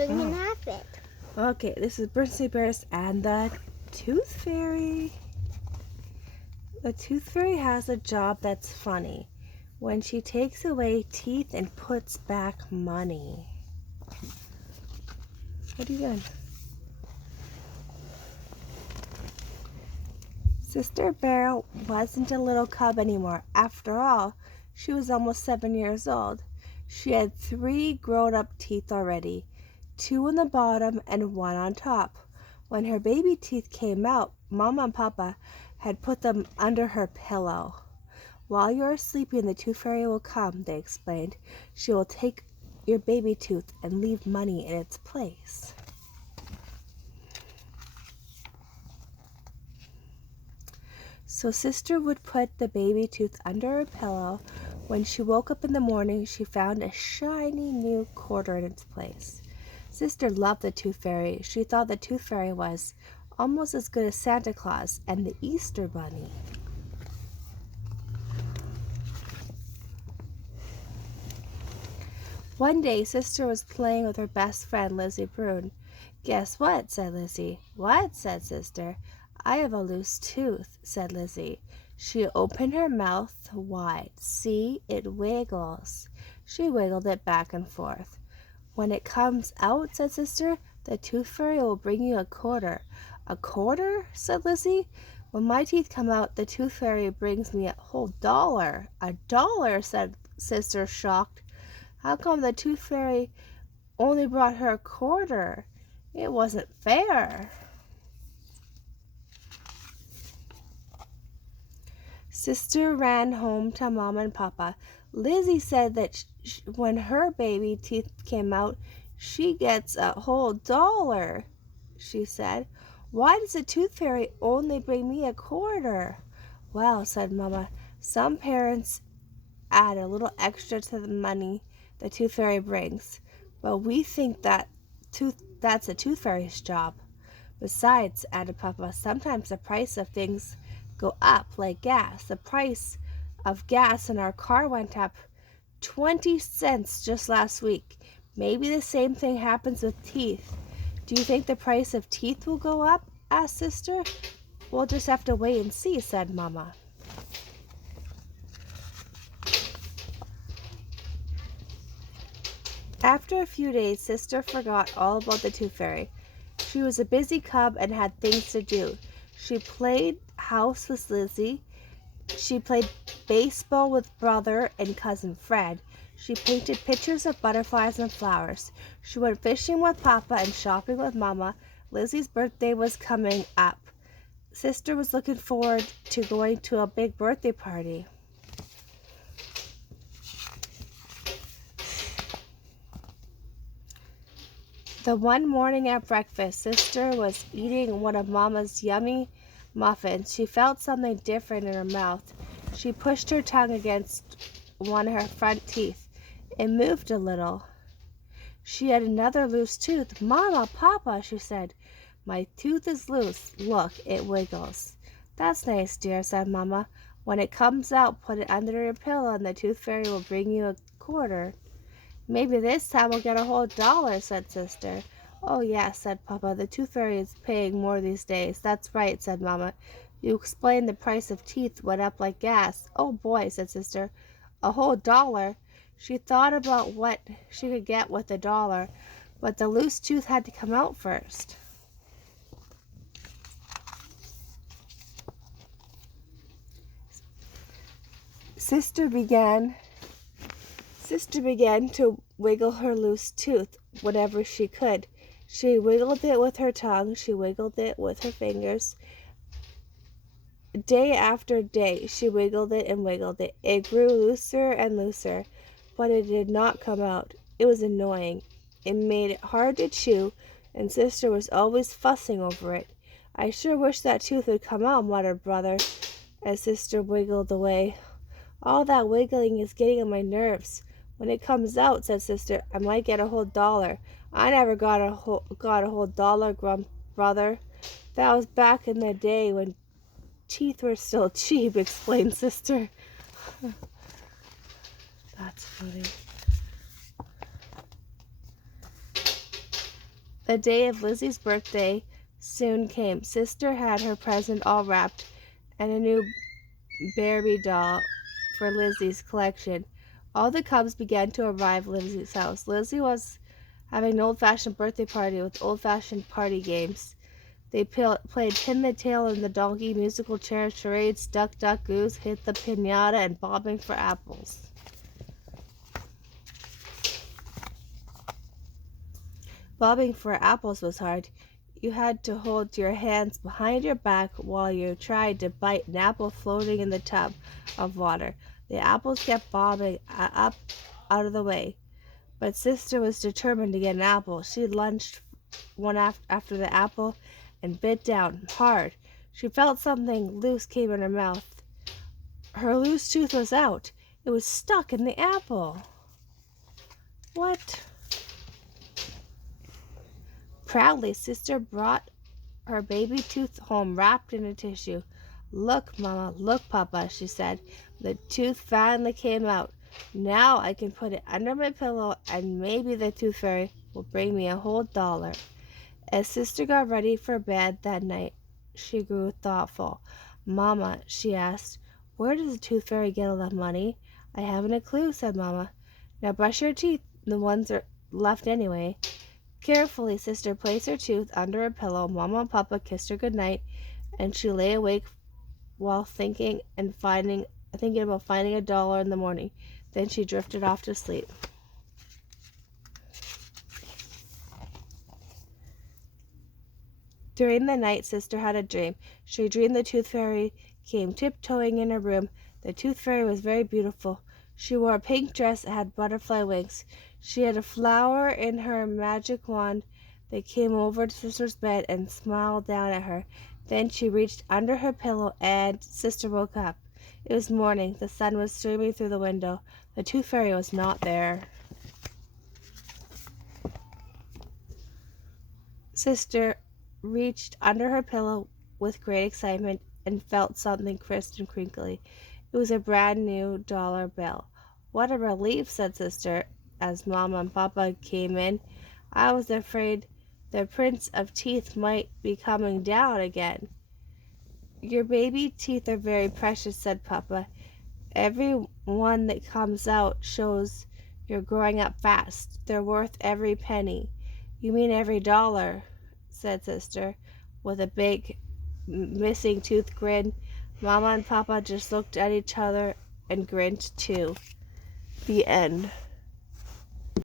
so you can have it. Okay, this is Berenstain Bears and the Tooth Fairy. The Tooth Fairy has a job that's funny when she takes away teeth and puts back money. What are you doing? Sister Bear wasn't a little cub anymore. After all, she was almost 7 years old. She had 3 grown-up teeth already, 2 on the bottom and 1 on top. When her baby teeth came out, Mama and Papa had put them under her pillow. While you are sleeping, the Tooth Fairy will come, they explained. She will take your baby tooth and leave money in its place. So Sister would put the baby tooth under her pillow. When she woke up in the morning, she found a shiny new quarter in its place. Sister loved the Tooth Fairy. She thought the Tooth Fairy was almost as good as Santa Claus and the Easter Bunny. One day, Sister was playing with her best friend, Lizzie Brune. "Guess what?" said Lizzie. "What?" said Sister. "I have a loose tooth," said Lizzie. She opened her mouth wide. "See, it wiggles." She wiggled it back and forth. "When it comes out," said Sister, "the Tooth Fairy will bring you a quarter." "A quarter?" said Lizzie. "When my teeth come out, the Tooth Fairy brings me a whole dollar." "A dollar?" said Sister, shocked. "How come the Tooth Fairy only brought her a quarter? It wasn't fair." Sister ran home to Mama and Papa. "Lizzie said that when her baby teeth came out, she gets a whole dollar," she said. "Why does the Tooth Fairy only bring me a quarter?" "Well," said Mama, "some parents add a little extra to the money the Tooth Fairy brings, but we think that's the Tooth Fairy's job. Besides," added Papa, "sometimes the price of things go up, like gas. The price of gas in our car went up 20 cents just last week. Maybe the same thing happens with teeth." "Do you think the price of teeth will go up?" asked Sister. "We'll just have to wait and see," said Mama. After a few days, Sister forgot all about the Tooth Fairy. She was a busy cub and had things to do. She played house with Lizzie. She played baseball with brother and cousin Fred. She painted pictures of butterflies and flowers. She went fishing with Papa and shopping with Mama. Lizzie's birthday was coming up. Sister was looking forward to going to a big birthday party. The one morning at breakfast, Sister was eating one of Mama's yummy muffins. She felt something different in her mouth. She pushed her tongue against one of her front teeth. It moved a little. She had another loose tooth. "Mama, Papa," she said, "my tooth is loose. Look, it wiggles." "That's nice, dear," said Mama. "When it comes out, put it under your pillow and the Tooth Fairy will bring you a quarter." "Maybe this time we'll get a whole dollar," said Sister. "Oh, yes," said Papa. "The Tooth Fairy is paying more these days." "That's right," said Mama. "You explained the price of teeth went up like gas." "Oh, boy," said Sister. "A whole dollar?" She thought about what she could get with a dollar, but the loose tooth had to come out first. Sister began to wiggle her loose tooth whenever she could. She wiggled it with her tongue. She wiggled it with her fingers. Day after day, she wiggled it and wiggled it. It grew looser and looser, but it did not come out. It was annoying. It made it hard to chew, and Sister was always fussing over it. "I sure wish that tooth would come out," muttered Brother, as Sister wiggled away. "All that wiggling is getting on my nerves. When it comes out," said Sister, "I might get a whole dollar." "I never got a whole dollar," grumped Brother. "That was back in the day when teeth were still cheap," explained Sister. That's funny. The day of Lizzie's birthday soon came. Sister had her present all wrapped and a new Barbie doll for Lizzie's collection. All the cubs began to arrive at Lizzie's house. Lizzie was having an old-fashioned birthday party with old-fashioned party games. They played Pin the Tail and the Donkey, musical chairs, charades, Duck, Duck, Goose, Hit the Pinata, and Bobbing for Apples. Bobbing for apples was hard. You had to hold your hands behind your back while you tried to bite an apple floating in the tub of water. The apples kept bobbing up out of the way, but Sister was determined to get an apple. She lunged one after the apple and bit down hard. She felt something loose came in her mouth. Her loose tooth was out. It was stuck in the apple. What? Proudly, Sister brought her baby tooth home wrapped in a tissue. "Look, Mama, look, Papa," she said. "The tooth finally came out. Now I can put it under my pillow and maybe the tooth fairy will bring me a whole dollar." As Sister got ready for bed that night, she grew thoughtful. "Mama," she asked, "where does the tooth fairy get all that money?" "I haven't a clue," said Mama. "Now brush your teeth. The ones are left anyway." Carefully, Sister placed her tooth under her pillow. Mama and Papa kissed her good night, and she lay awake while thinking about finding a dollar in the morning. Then she drifted off to sleep. During the night, Sister had a dream. She dreamed the tooth fairy came tiptoeing in her room. The tooth fairy was very beautiful. She wore a pink dress that had butterfly wings. She had a flower in her magic wand. They came over to Sister's bed and smiled down at her. Then she reached under her pillow and Sister woke up. It was morning. The sun was streaming through the window. The tooth fairy was not there. Sister reached under her pillow with great excitement and felt something crisp and crinkly. It was a brand new dollar bill. "What a relief," said Sister, as Mama and Papa came in. "I was afraid the Prince of Teeth might be coming down again." "Your baby teeth are very precious," said Papa. "Every one that comes out shows you're growing up fast. They're worth every penny." "You mean every dollar," said Sister, with a big missing tooth grin. Mama and Papa just looked at each other and grinned too. The end.